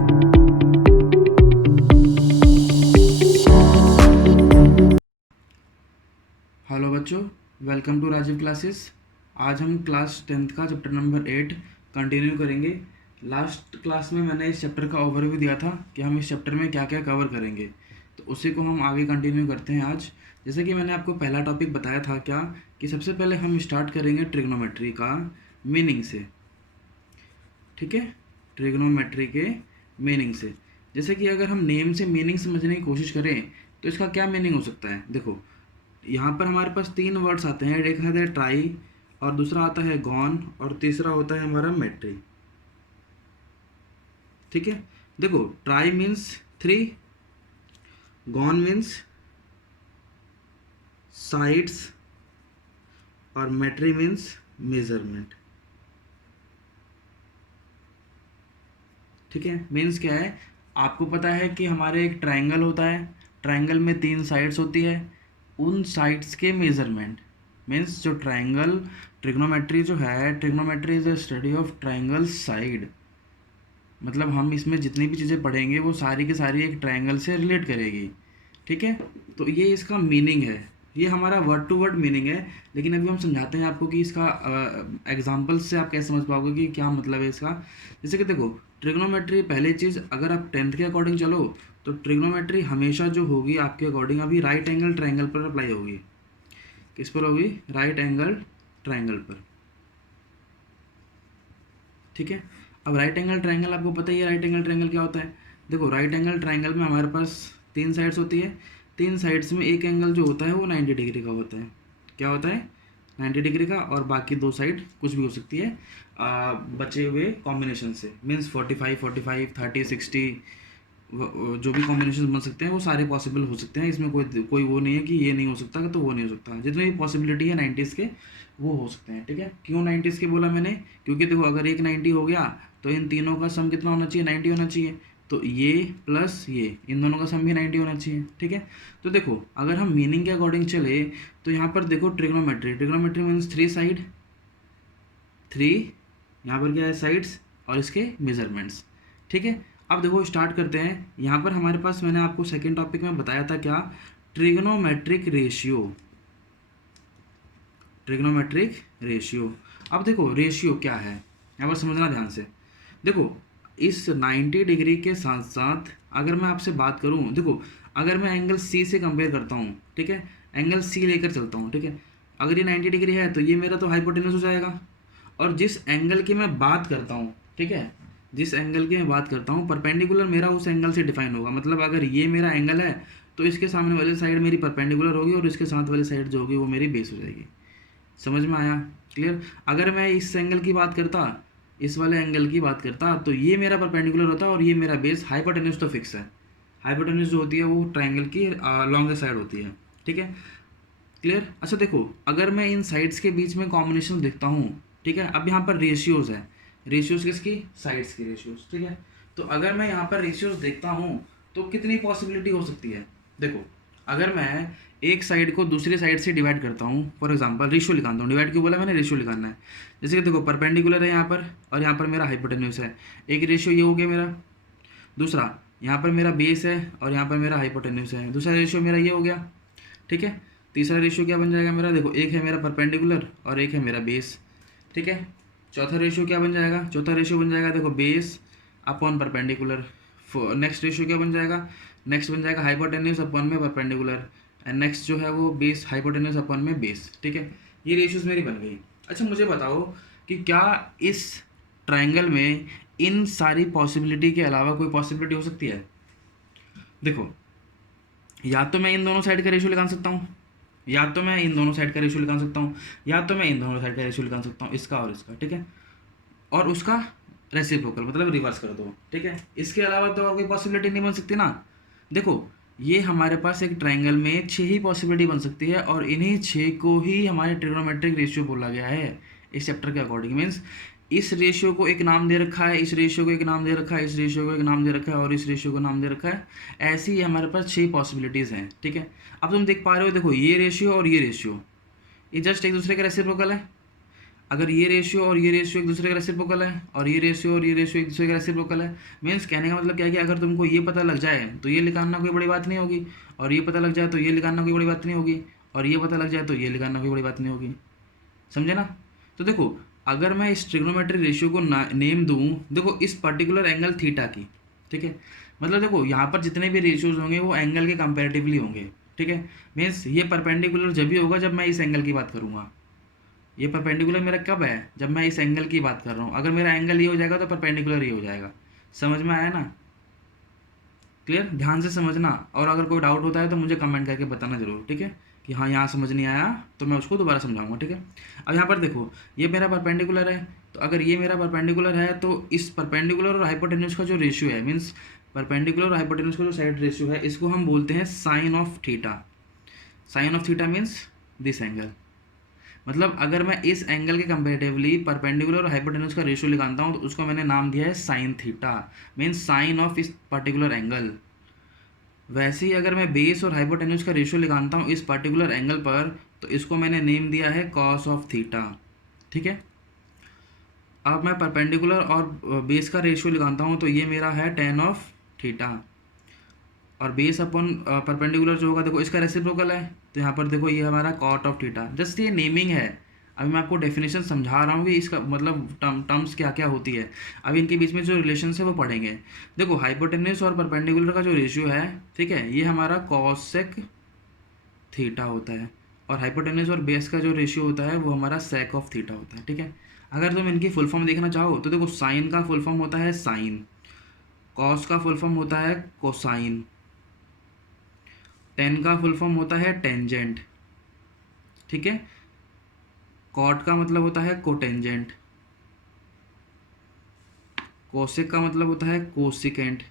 Hello बच्चों, welcome to Rajiv classes. आज हम क्लास 10th का चैप्टर नंबर 8 कंटिन्यू करेंगे। लास्ट क्लास में मैंने इस चैप्टर का ओवरव्यू दिया था कि हम इस चैप्टर में क्या क्या कवर करेंगे, तो उसी को हम आगे कंटिन्यू करते हैं आज। जैसे कि मैंने आपको पहला टॉपिक बताया था क्या, कि सबसे पहले हम स्टार्ट करेंगे ट्रिग्नोमेट्री का मीनिंग से। ठीक है, ट्रिग्नोमेट्री के मीनिंग से। जैसे कि अगर हम नेम से मीनिंग समझने की कोशिश करें तो इसका क्या मीनिंग हो सकता है। देखो, यहाँ पर हमारे पास तीन वर्ड्स आते हैं। एक आता है ट्राई, और दूसरा आता है गॉन, और तीसरा होता है हमारा मेट्री। ठीक है, देखो, try means 3, gone means sides, और मेट्री मीन्स मेजरमेंट। ठीक है, मीन्स क्या है, आपको पता है कि हमारे एक ट्रायंगल होता है, ट्रायंगल में 3 साइड्स होती है, उन साइड्स के मेजरमेंट। मीन्स जो ट्रायंगल, ट्रिग्नोमेट्री जो है, trigonometry is the study of triangle side. मतलब हम इसमें जितनी भी चीज़ें पढ़ेंगे वो सारी की सारी एक ट्रायंगल से रिलेट करेगी। ठीक है, तो ये इसका मीनिंग है, ये हमारा वर्ड टू वर्ड मीनिंग है। लेकिन अभी हम समझाते हैं आपको कि इसका एग्जांपल्स से आप कैसे समझ पाओगे कि क्या मतलब है इसका। जैसे कि देखो, ट्रिग्नोमेट्री पहली चीज़, अगर आप 10th के अकॉर्डिंग चलो तो ट्रिग्नोमेट्री हमेशा जो होगी आपके अकॉर्डिंग अभी राइट एंगल ट्रायंगल पर अप्लाई होगी। किस पर होगी? राइट एंगल ट्रायंगल पर। ठीक है, अब राइट एंगल ट्रायंगल आपको पता ही है, राइट एंगल ट्रायंगल क्या होता है। देखो, राइट एंगल ट्रायंगल में हमारे पास 3 साइड्स होती है। 3 साइड्स में एक एंगल जो होता है वो 90 डिग्री का होता है। क्या होता है? 90 डिग्री का, और बाकी 2 साइड कुछ भी हो सकती है बचे हुए कॉम्बिनेशन से। मीन्स 45, 45, 30, 60, जो भी कॉम्बिनेशन बन सकते हैं वो सारे पॉसिबल हो सकते हैं। इसमें कोई कोई वो नहीं है कि ये नहीं हो सकता तो वो नहीं हो सकता। जितनी भी पॉसिबिलिटी है 90s के वो हो सकते हैं। ठीक है, क्यों 90s के बोला मैंने? क्योंकि देखो, अगर एक 90 हो गया तो इन तीनों का सम कितना होना चाहिए? 90 होना चाहिए। तो ये प्लस ये, इन दोनों का सम भी 90 होना चाहिए। ठीक है, तो देखो, अगर हम मीनिंग के अकॉर्डिंग चले तो यहाँ पर देखो, ट्रिग्नोमेट्री, ट्रिग्नोमेट्री मीन्स 3 साइड, 3 यहाँ पर क्या है? साइड्स, और इसके मेजरमेंट्स। ठीक है, अब देखो स्टार्ट करते हैं। यहाँ पर हमारे पास, मैंने आपको सेकेंड टॉपिक में बताया था क्या? Trigonometric ratio. Trigonometric ratio. अब देखो, रेशियो क्या है यहाँ पर समझना ध्यान से। देखो, इस 90 डिग्री के साथ साथ अगर मैं आपसे बात करूँ, देखो, अगर मैं एंगल सी से कंपेयर करता हूँ, ठीक है, एंगल सी लेकर चलता हूँ, ठीक है, अगर ये 90 डिग्री है तो ये मेरा तो हाइपोटेन्यूज हो जाएगा। और जिस एंगल की मैं बात करता हूँ, ठीक है, जिस एंगल की मैं बात करता हूँ, परपेंडिकुलर मेरा उस एंगल से डिफाइन होगा। मतलब अगर ये मेरा एंगल है तो इसके सामने वाली साइड मेरी परपेंडिकुलर होगी, और इसके साथ वाली साइड जो होगी वो मेरी बेस हो जाएगी। समझ में आया? क्लियर? अगर मैं इस एंगल की बात करता, इस वाले एंगल की बात करता, तो ये मेरा परपेंडिकुलर होता और ये मेरा बेस। हाइपोटेन्यूज तो फिक्स है, हाइपोटेन्यूज जो होती है वो ट्रायंगल की लॉन्गर साइड होती है। ठीक है, क्लियर? अच्छा देखो, अगर मैं इन साइड्स के बीच में कॉम्बिनेशन देखता हूँ, ठीक है, अब यहाँ पर रेशियोज है। रेशियोज किसकी? साइड्स की रेशियोज। ठीक है, तो अगर मैं यहाँ पर रेशियोज देखता हूँ तो कितनी पॉसिबिलिटी हो सकती है। देखो, अगर मैं एक साइड को दूसरी साइड से डिवाइड करता हूँ, फॉर एग्जांपल रेशियो निकालता हूँ। डिवाइड क्यों बोला मैंने? रेशियो निकालना है। जैसे कि देखो, परपेंडिकुलर है यहाँ पर, और यहाँ पर मेरा हाइपोटेन्यूज है। एक रेशियो ये हो गया मेरा। दूसरा, यहाँ पर मेरा बेस है और यहाँ पर मेरा हाइपोटेन्यूज है। दूसरा रेशियो मेरा ये हो गया। ठीक है, तीसरा रेशियो क्या बन जाएगा मेरा? देखो, एक है मेरा परपेंडिकुलर और एक है मेरा बेस। ठीक है, चौथा रेशियो क्या बन जाएगा? चौथा रेशियो बन जाएगा, देखो, base upon perpendicular. Next ratio क्या बन जाएगा? नेक्स्ट बन जाएगा हाइपोटेन्यूज अपॉन में परपेंडिकुलर, एंड नेक्स्ट जो है वो बेस, हाइपोटेन्यूज अपॉन में बेस। ठीक है, ये रेशियोज मेरी बन गई। अच्छा मुझे बताओ कि क्या इस ट्राइंगल में इन सारी पॉसिबिलिटी के अलावा कोई पॉसिबिलिटी हो सकती है? देखो, या तो मैं इन दोनों साइड का रेशियो निकाल सकता हूँ, या तो मैं इन दोनों साइड का रेशियो निकाल सकता हूँ, या तो मैं इन दोनों साइड का रेशियो निकाल सकता हूँ, इसका और इसका। ठीक है, और उसका रेसिप्रोकल, मतलब रिवर्स कर दो। ठीक है, इसके अलावा तो और कोई पॉसिबिलिटी नहीं बन सकती ना। देखो, ये हमारे पास एक ट्रायंगल में 6 ही पॉसिबिलिटी बन सकती है, और इन्हीं 6 को ही हमारे ट्रिग्नोमेट्रिक रेशियो बोला गया है इस चैप्टर के अकॉर्डिंग। मीन्स इस रेशियो को एक नाम दे रखा है, इस रेशियो को एक नाम दे रखा है, इस रेशियो को एक नाम दे रखा है, और इस रेशियो को नाम दे रखा है। ऐसी ही हमारे पास 6 पॉसिबिलिटीज़ हैं। ठीक है, अब तुम देख पा रहे हो, देखो, ये रेशियो और ये रेशियो, ये जस्ट एक दूसरे का रेसिप्रोकल है। अगर ये रेशियो और ये रेशियो एक दूसरे का रेसिप्रोकल है और ये रेशियो और ये रेशियो एक दूसरे का रेसिप्रोकल है, मीन्स कहने का मतलब क्या है कि अगर तुमको ये पता लग जाए तो ये निकालना कोई बड़ी बात नहीं होगी, और ये पता लग जाए तो ये निकालना कोई बड़ी बात नहीं होगी, और ये पता लग जाए तो ये निकालना कोई बड़ी बात नहीं होगी। समझे ना? तो देखो, अगर मैं इस ट्रिग्नोमेट्री रेशियो को नेम दूँ, देखो इस पर्टिकुलर एंगल थीटा की, ठीक है, मतलब देखो यहाँ पर जितने भी रेशियोज होंगे वो एंगल के कंपेरेटिवली होंगे, ठीक है। मीन्स ये परपेंडिकुलर जब भी होगा जब मैं इस एंगल की बात करूँगा। ये परपेंडिकुलर मेरा कब है? जब मैं इस एंगल की बात कर रहा हूँ। अगर मेरा एंगल ये हो जाएगा तो परपेंडिकुलर ये हो जाएगा। समझ में आया ना? क्लियर? ध्यान से समझना, और अगर कोई डाउट होता है तो मुझे कमेंट करके बताना जरूर, ठीक है, कि हाँ यहाँ समझ नहीं आया तो मैं उसको दोबारा समझाऊंगा, ठीक है। अब यहाँ पर देखो, ये मेरा परपेंडिकुलर है, तो अगर ये मेरा परपेंडिकुलर है तो इस परपेंडिकुलर और हाइपोटेन्यूज का जो रेशियो है, मीन्स परपेंडिकुलर और हाइपोटेन्यूज का जो साइड रेशियो है, इसको हम बोलते हैं sine of theta. Sine of theta means this angle. मतलब अगर मैं इस एंगल के कंपेरेटिवली परपेंडिकुलर और हाइपोटेन्यूज का रेशियो निकालता हूँ तो उसको मैंने नाम दिया है sine theta, means sine of इस पर्टिकुलर एंगल। वैसे ही अगर मैं बेस और हाइपोटेन्यूज का रेशियो निकालता हूँ इस पर्टिकुलर एंगल पर, तो इसको मैंने नेम दिया है कॉस ऑफ थीटा, ठीक है। अब मैं परपेंडिकुलर और बेस का रेशियो निकालता हूँ तो ये मेरा है टेन ऑफ थीटा, और बेस अपन परपेंडिकुलर जो होगा देखो इसका रेसिप्रोकल है, तो यहाँ पर देखो ये हमारा कॉट ऑफ थीटा। जस्ट ये नेमिंग है, अभी मैं आपको डेफिनेशन समझा रहा हूँ कि इसका मतलब टर्म्स क्या क्या होती है। अभी इनके बीच में जो रिलेशन है वो पढ़ेंगे। देखो हाइपोटेन्यूज और परपेंडिकुलर का जो रेशियो है, ठीक है, ये हमारा कॉसेक थीटा होता है, और हाइपोटेन्यूज और बेस का जो रेशियो होता है वो हमारा सेक ऑफ थीटा होता है, ठीक है। अगर तुम इनकी फुल फॉर्म देखना चाहो तो देखो, साइन का फुल फॉर्म होता है साइन, कॉस का फुल फॉर्म होता है कोसाइन, टेन का फुल फॉर्म होता है टेंजेंट, ठीक है, कॉट का मतलब होता है कोटेंजेंट, कोसेक का मतलब होता है कोसिकेंट,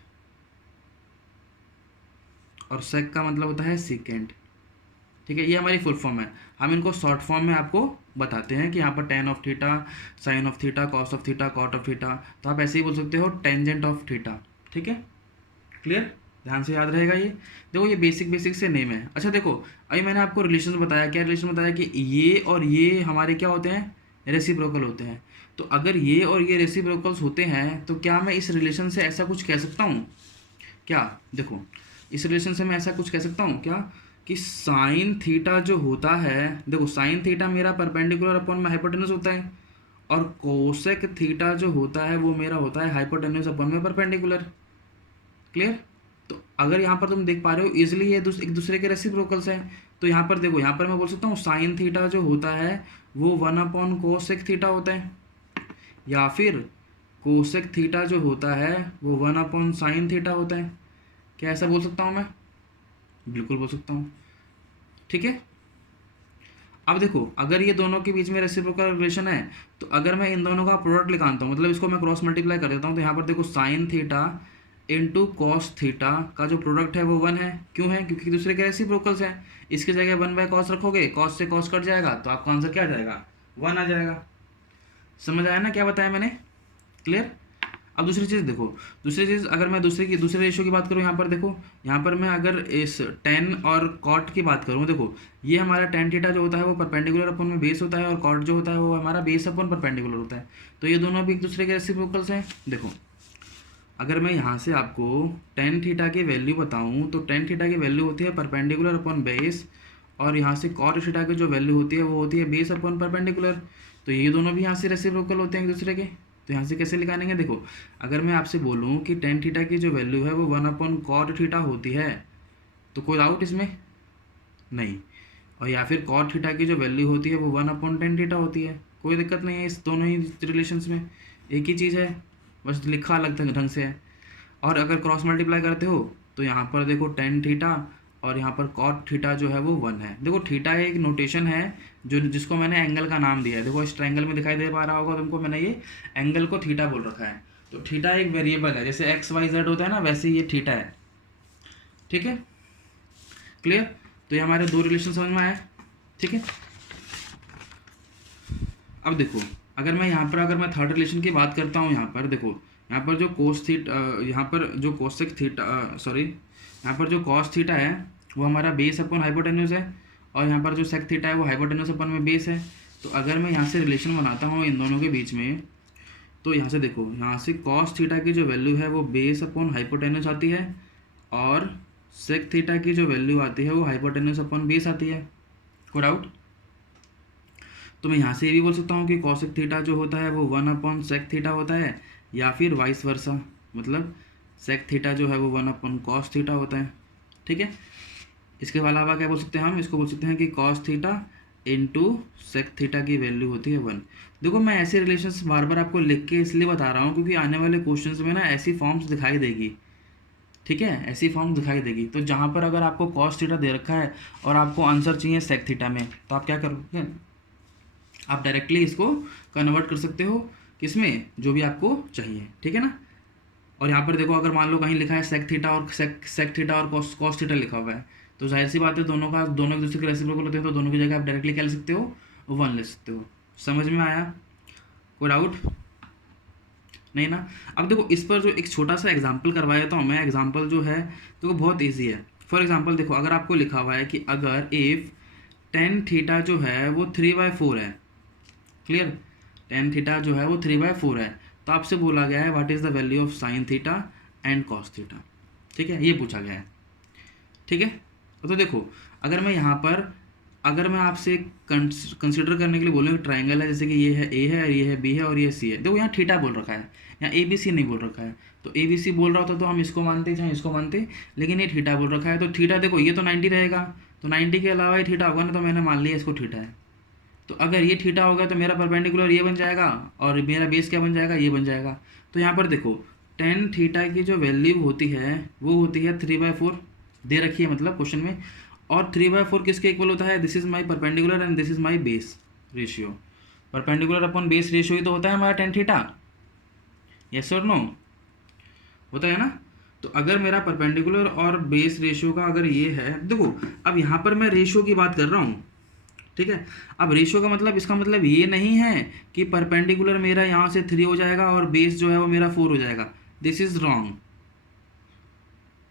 और सेक का मतलब होता है सिकेंट, ठीक है। ये हमारी फुल फॉर्म है। हम इनको शॉर्ट फॉर्म में आपको बताते हैं कि यहाँ पर tan of theta, sine of theta, cos of theta, cot of theta, तो आप ऐसे ही बोल सकते हो टेंजेंट ऑफ थीटा, ठीक है। क्लियर? ध्यान से याद रहेगा ये। देखो ये बेसिक से नेम है। अच्छा देखो, अभी मैंने आपको रिलेशन बताया, क्या रिलेशन बताया कि ये और ये हमारे क्या होते हैं? रेसिप्रोकल होते हैं। तो अगर ये और ये रेसिप्रोकल्स होते हैं तो क्या मैं इस रिलेशन से ऐसा कुछ कह सकता हूँ क्या? देखो इस रिलेशन से मैं ऐसा कुछ कह सकता हूँ क्या कि साइन थीटा जो होता है, देखो साइन थीटा मेरा परपेंडिकुलर अपॉन में हाइपोटेन्यूज होता है, और कोसेक थीटा जो होता है वो मेरा होता है हाइपोटेन्यूज अपॉन में परपेंडिकुलर। क्लियर? तो अगर यहाँ पर तुम देख पा रहे हो इजिली ये एक दूसरे के रेसिप्रोकल्स हैं, तो यहाँ पर देखो, यहाँ पर मैं बोल सकता हूँ साइन थीटा जो होता है वो वन अपॉन कोसेक थीटा होता है, या फिर कोसेक थीटा जो होता है वो वन अपॉन साइन थीटा होता है। क्या ऐसा बोल सकता हूँ मैं? बिल्कुल बोल सकता हूँ, ठीक है। अब देखो, अगर ये दोनों के बीच में रेसिप्रोकल रिलेशन है तो अगर मैं इन दोनों का प्रोडक्ट निकालता हूँ, मतलब इसको मैं क्रॉस मल्टीप्लाई कर देता हूँ, तो यहाँ पर देखो sine theta into cos theta का जो प्रोडक्ट है वो वन है। क्यों है? क्योंकि दूसरे के रेसिप्रोकल्स हैं। इसकी जगह वन बाय कॉस रखोगे, कॉस से कॉस कट जाएगा, तो आपका आंसर क्या आ जाएगा? वन आ जाएगा। समझ आया ना क्या बताया मैंने? क्लियर? अब दूसरी चीज़ देखो, दूसरी चीज़ अगर मैं दूसरे रेशियो की बात करूँ, यहाँ पर देखो, यहाँ पर मैं अगर इस टेन और कॉट की बात करूँ, देखो ये हमारा टेन थीटा जो होता है वो परपेंडिकुलर अपन में बेस होता है, और कॉट जो होता है वो हमारा बेस अपन परपेंडिकुलर होता है। तो ये दोनों भी एक दूसरे के रेसिप्रोकल्स हैं। देखो अगर मैं यहाँ से आपको टेन थीटा की वैल्यू बताऊँ तो टेन थीटा की वैल्यू होती है परपेंडिकुलर अपॉन बेस, और यहाँ से कॉट थीटा की जो वैल्यू होती है वो होती है बेस अपॉन परपेंडिकुलर। तो ये दोनों भी यहाँ से रेसिप्रोकल होते हैं एक दूसरे के। तो यहाँ से कैसे निकालेंगे? देखो अगर मैं आपसे बोलूँ कि टेन थीटा की जो वैल्यू है वो वन अपॉन कॉट थीटा होती है, तो कोई डाउट इसमें नहीं, और या फिर कॉट थीटा की जो वैल्यू होती है वो वन अपॉन टेन थीटा होती है, कोई दिक्कत नहीं है। इस दोनों ही रिलेशंस में एक ही चीज़ है, बस लिखा अलग ढंग से है। और अगर क्रॉस मल्टीप्लाई करते हो तो यहाँ पर देखो टेन थीटा और यहाँ पर कॉट थीटा जो है वो वन है। देखो थीटा एक नोटेशन है जो जिसको मैंने एंगल का नाम दिया है। देखो इस ट्रायंगल में दिखाई दे पा रहा होगा तुमको, मैंने ये एंगल को थीटा बोल रखा है। तो थीटा एक वेरिएबल है, जैसे एक्स वाई जेड होता है ना, वैसे ये थीटा है, ठीक है। क्लियर? तो ये हमारे दो रिलेशन समझ में आए, ठीक है। अब देखो अगर मैं यहाँ पर अगर मैं थर्ड रिलेशन की बात करता हूँ, यहाँ पर देखो, यहाँ पर जो कोस थीटा, यहाँ पर जो कोसेक थीटा, सॉरी यहाँ पर जो कॉस थीटा है वो हमारा बेस अपॉन हाइपोटेन्यूज है, और यहाँ पर जो सेक थीटा है वो हाइपोटेन्यूज अपॉन में बेस है। तो अगर मैं यहाँ से रिलेशन बनाता हूँ इन दोनों के बीच में, तो यहाँ से देखो, यहाँ से कॉस थीटा की जो वैल्यू है वो बेस अपॉन हाइपोटेन्यूस आती है, और सेक थीटा की जो वैल्यू आती है वो हाइपोटेन्यूस अपॉन बेस आती है। कोई डाउट? तो मैं यहाँ से ये भी बोल सकता हूँ कि कॉसेक थीटा जो होता है वो 1 अपॉन सेक थीटा होता है, या फिर वाइस वर्सा, मतलब सेक थीटा जो है वो 1 अपॉन कॉस थीटा होता है। ठीक है, इसके अलावा क्या बोल सकते हैं हम, इसको बोल सकते हैं कि cos theta into sec theta की वैल्यू होती है 1। देखो मैं ऐसे रिलेशंस बार बार आपको लिख के इसलिए बता रहा हूँ क्योंकि आने वाले क्वेश्चंस में ना ऐसी फॉर्म्स दिखाई देगी। ठीक है, ऐसी फॉर्म दिखाई देगी। तो जहाँ पर अगर आपको कॉस थीटा दे रखा है और आपको आंसर चाहिए सेक थीटा में, तो आप क्या करोगे, आप डायरेक्टली इसको कन्वर्ट कर सकते हो किसमें, जो भी आपको चाहिए। ठीक है ना। और यहाँ पर देखो, अगर मान लो कहीं लिखा है सेक थीटा और सेक थीटा और कॉस थीटा लिखा हुआ है, तो जाहिर सी बात है दोनों एक दूसरे के रेसिप्रोकल होते हैं, तो दोनों की जगह आप डायरेक्टली क्या ले सकते हो, 1 ले सकते हो। समझ में आया? कोई डाउट नहीं ना? अब देखो इस पर जो एक छोटा सा एग्जाम्पल करवाया तो मैं, एग्जाम्पल जो है देखो बहुत ईजी है। फॉर एग्जाम्पल देखो, अगर आपको लिखा हुआ है कि अगर इफ टेन थीटा जो है वो 3/4 है, क्लियर, टेन थीटा जो है वो 3/4 है, तो आपसे बोला गया है what is the value of sine theta and cos theta. ठीक है, ये पूछा गया है। ठीक है, तो देखो अगर मैं यहाँ पर, अगर मैं आपसे कंसिडर करने के लिए बोलूँ ट्राइंगल है, जैसे कि ये है ए है, ये है बी है और ये सी है। देखो यहाँ थीटा बोल रखा है, यहाँ ए बी सी नहीं बोल रखा है। तो ए बी सी बोल रहा होता तो हम इसको मानते चाहे इसको मानते, लेकिन ये थीटा बोल रखा है। तो थीटा देखो ये तो 90 रहेगा, तो 90 के अलावा ये थीटा होगा ना, तो मैंने मान लिया इसको थीटा है। तो अगर ये थीटा होगा तो मेरा परपेंडिकुलर ये बन जाएगा, और मेरा बेस क्या बन जाएगा, ये बन जाएगा। तो यहाँ पर देखो टेन थीटा की जो वैल्यू होती है वो होती है 3/4 दे रखी है, मतलब क्वेश्चन में। और 3/4 किसके इक्वल होता है, this is my perpendicular and this is my base ratio. Perpendicular upon base ratio ही तो होता है हमारा टेन थीटा। यस और नो? होता है ना। तो अगर मेरा परपेंडिकुलर और बेस रेशियो का अगर ये है, देखो अब यहाँ पर मैं रेशियो की बात कर रहा हूँ। ठीक है, अब रेशियो का मतलब, इसका मतलब ये नहीं है कि परपेंडिकुलर मेरा यहाँ से 3 हो जाएगा और बेस जो है वो मेरा 4 हो जाएगा। This is wrong.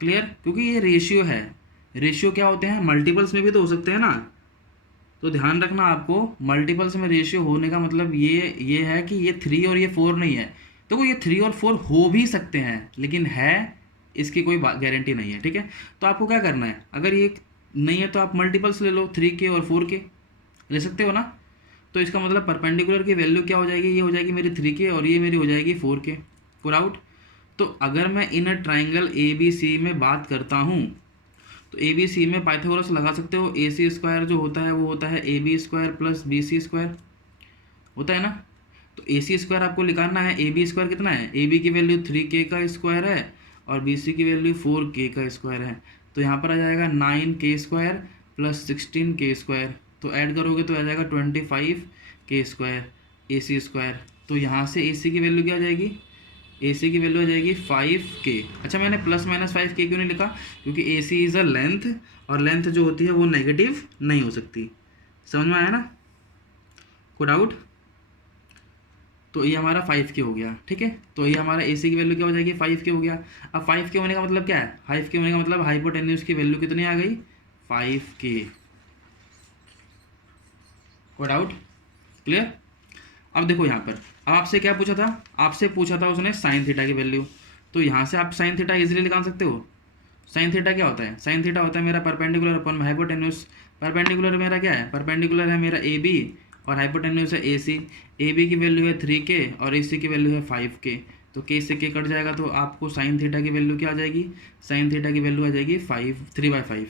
क्लियर? क्योंकि ये रेशियो है। रेशियो क्या होते हैं, मल्टीपल्स में भी तो हो सकते हैं ना। तो ध्यान रखना आपको, मल्टीपल्स में रेशियो होने का मतलब ये है कि ये 3 और ये 4 नहीं है। देखो ये 3 और 4 हो भी सकते हैं, लेकिन है इसकी कोई गारंटी नहीं है। ठीक है, तो आपको क्या करना है, अगर ये नहीं है तो आप मल्टीपल्स ले लो, 3 के और 4 के ले सकते हो ना। तो इसका मतलब परपेंडिकुलर की वैल्यू क्या हो जाएगी, ये हो जाएगी मेरी 3 के और ये मेरी हो जाएगी 4 के। Four out. तो अगर मैं in triangle A B C में बात करता हूँ, तो ए बी सी में पाइथागोरस लगा सकते हो। ए सी स्क्वायर जो होता है वो होता है A B square plus B C square, होता है ना। तो ए सी स्क्वायर आपको निकालना है, ए बी स्क्वायर कितना है, ए बी की वैल्यू 3k का स्क्वायर है और बी सी की वैल्यू 4k का स्क्वायर है। तो यहाँ पर आ जाएगा 9k square plus 16k square, तो ऐड करोगे तो आ जाएगा 25k स्क्वायर ए सी स्क्वायर। तो यहाँ से ए सी की वैल्यू क्या आ जाएगी, ए सी की वैल्यू आ जाएगी 5k। अच्छा मैंने प्लस माइनस 5k क्यों नहीं लिखा, क्योंकि ए सी इज़ अ लेंथ, और लेंथ जो होती है वो नेगेटिव नहीं हो सकती। समझ में आया ना? कोई डाउट? तो ये हमारा 5k हो गया। ठीक है, तो ये हमारा ए सी की वैल्यू क्या हो जाएगी, 5k हो गया। अब 5k होने का मतलब क्या है, 5k होने का मतलब हाइपोटेन्यूस की वैल्यू कितनी आ गई, 5k। कोई डाउट? क्लियर? अब देखो यहाँ पर, अब आपसे क्या पूछा था, आपसे पूछा था उसने साइन थीटा की वैल्यू। तो यहाँ से आप साइन थीटा इजीली निकाल सकते हो। साइन थीटा क्या होता है, साइन थीटा होता है मेरा परपेंडिकुलर अपन हाइपोटेन्यूस। परपेंडिकुलर मेरा क्या है, परपेंडिकुलर है मेरा ए बी और हाइपोटेन्यूस है ए सी। ए बी की वैल्यू है 3k और ए सी की वैल्यू है 5k। तो k से k कट जाएगा, तो आपको साइन थीटा की वैल्यू क्या आ जाएगी, साइन थीटा की वैल्यू आ जाएगी 3/5।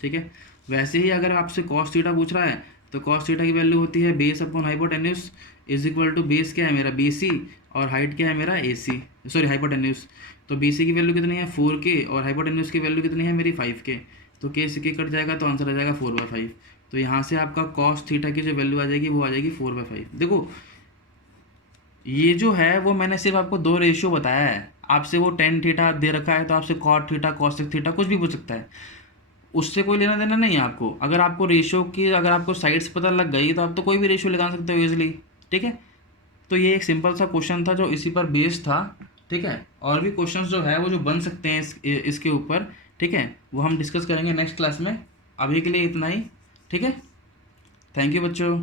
ठीक है, वैसे ही अगर आपसे कॉस थीटा पूछ रहा है, तो कॉस थीटा की वैल्यू होती है base upon hypotenuse is equal to base क्या है मेरा बी सी और हाइट क्या है मेरा ए सी, सॉरी हाइपोटेन्यूस। तो बी सी की वैल्यू कितनी है 4k और हाइपोटेन्यूस की वैल्यू कितनी है मेरी 5k। तो k से k कट जाएगा तो आंसर आ जाएगा 4/5। तो यहाँ से आपका कॉस थीटा की जो वैल्यू आ जाएगी वो आ जाएगी 4/5। देखो ये जो है वो मैंने सिर्फ आपको 2 रेशियो बताया है। आपसे वो टेन थीटा दे रखा है तो आपसे कॉट थीटा कॉसेक थीटा कुछ भी पूछ सकता है, उससे कोई लेना देना नहीं है आपको। अगर आपको रेशियो की, अगर आपको साइड्स पता लग गई तो आप तो कोई भी रेशियो लगा सकते हो ईजिली। ठीक है, तो ये एक सिंपल सा क्वेश्चन था जो इसी पर बेस्ड था। ठीक है, और भी क्वेश्चंस जो है वो जो बन सकते हैं इसके ऊपर, ठीक है, वो हम डिस्कस करेंगे नेक्स्ट क्लास में। अभी के लिए इतना ही। ठीक है, थैंक यू बच्चों।